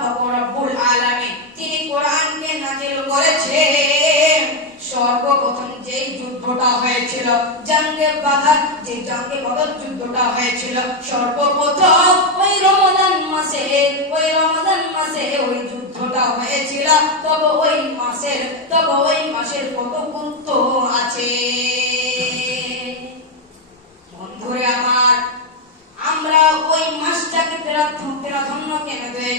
পাক রব্বুল আলামিন সর্বপ্রথম যেই যুদ্ধটা হয়েছিল হয়েছিল, সর্বপ্রথম হয়েছিল। তবে ওই মাসের, তবে ওই মাসের কত গুরুত্ব আছে? আমার, আমরা ওই মাসটাকে প্রাধান্য কেন দেই?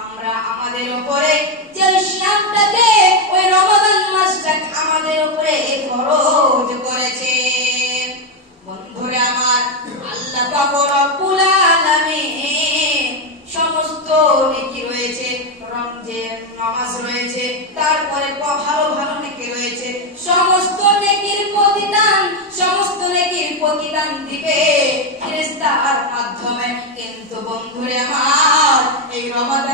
আমরা আমাদের উপরে যে সিয়ামটাকে ওই রমাদান মাসটাকে আমাদের উপরে ফরজ করেছে। বন্ধুরে আমার, আল্লাহ পাক রব্বুল আলামিন সমস্ত নেকি রয়েছে, রমজে নামাজ রয়েছে, তারপরে ভালো ভালো নেকি রয়েছে, সমস্ত নেকির প্রতিদান, সমস্ত নেকির প্রতিদান দিবে ফেরেশতার মাধ্যমে। কিন্তু বন্ধুরে আমার, এই রমাদান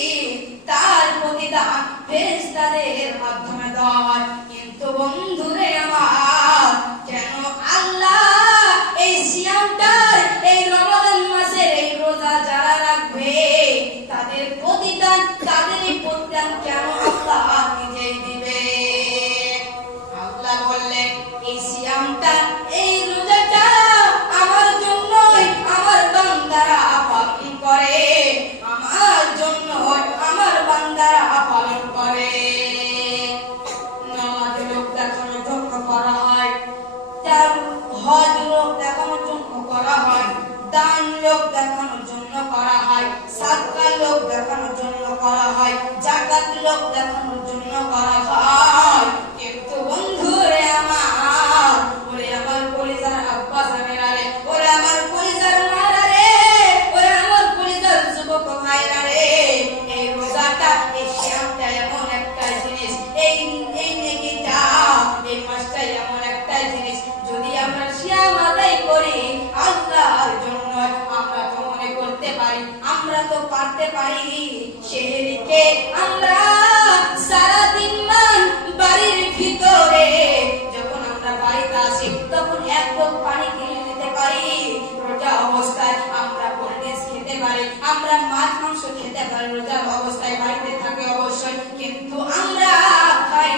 ফেরেশতাদের মাধ্যমে দেওয়া কিন্তু বন্ধুরে আমার, কেন আল্লাহ এই সিয়ামটার, এই রমাদান মাসের এই রোজা যারা রাখবে, তাদের প্রতিদান তাদের প্রতিদান কেন আল্লাহ নিজেই দিবে? আল্লাহ বললেন, এই সিয়ামটা, এই রোজাটা আমার জন্যই, আমার বান্দারা পালন করে। আমার জন্যই, আমার বান্দারা দান লোক দেখানোর জন্য করা হয় সাদকা লোক দেখানোর জন্য করা হয়, জাকাত লোক দেখানোর আসি তখন এক লোক পানি কিনে নিতে পারি। রোজা অবস্থায় আমরা কোল্ড খেতে পারি, আমরা মাছ মাংস খেতে পারি রোজা অবস্থায় বাড়িতে থাকে অবশ্যই, কিন্তু আমরা খাই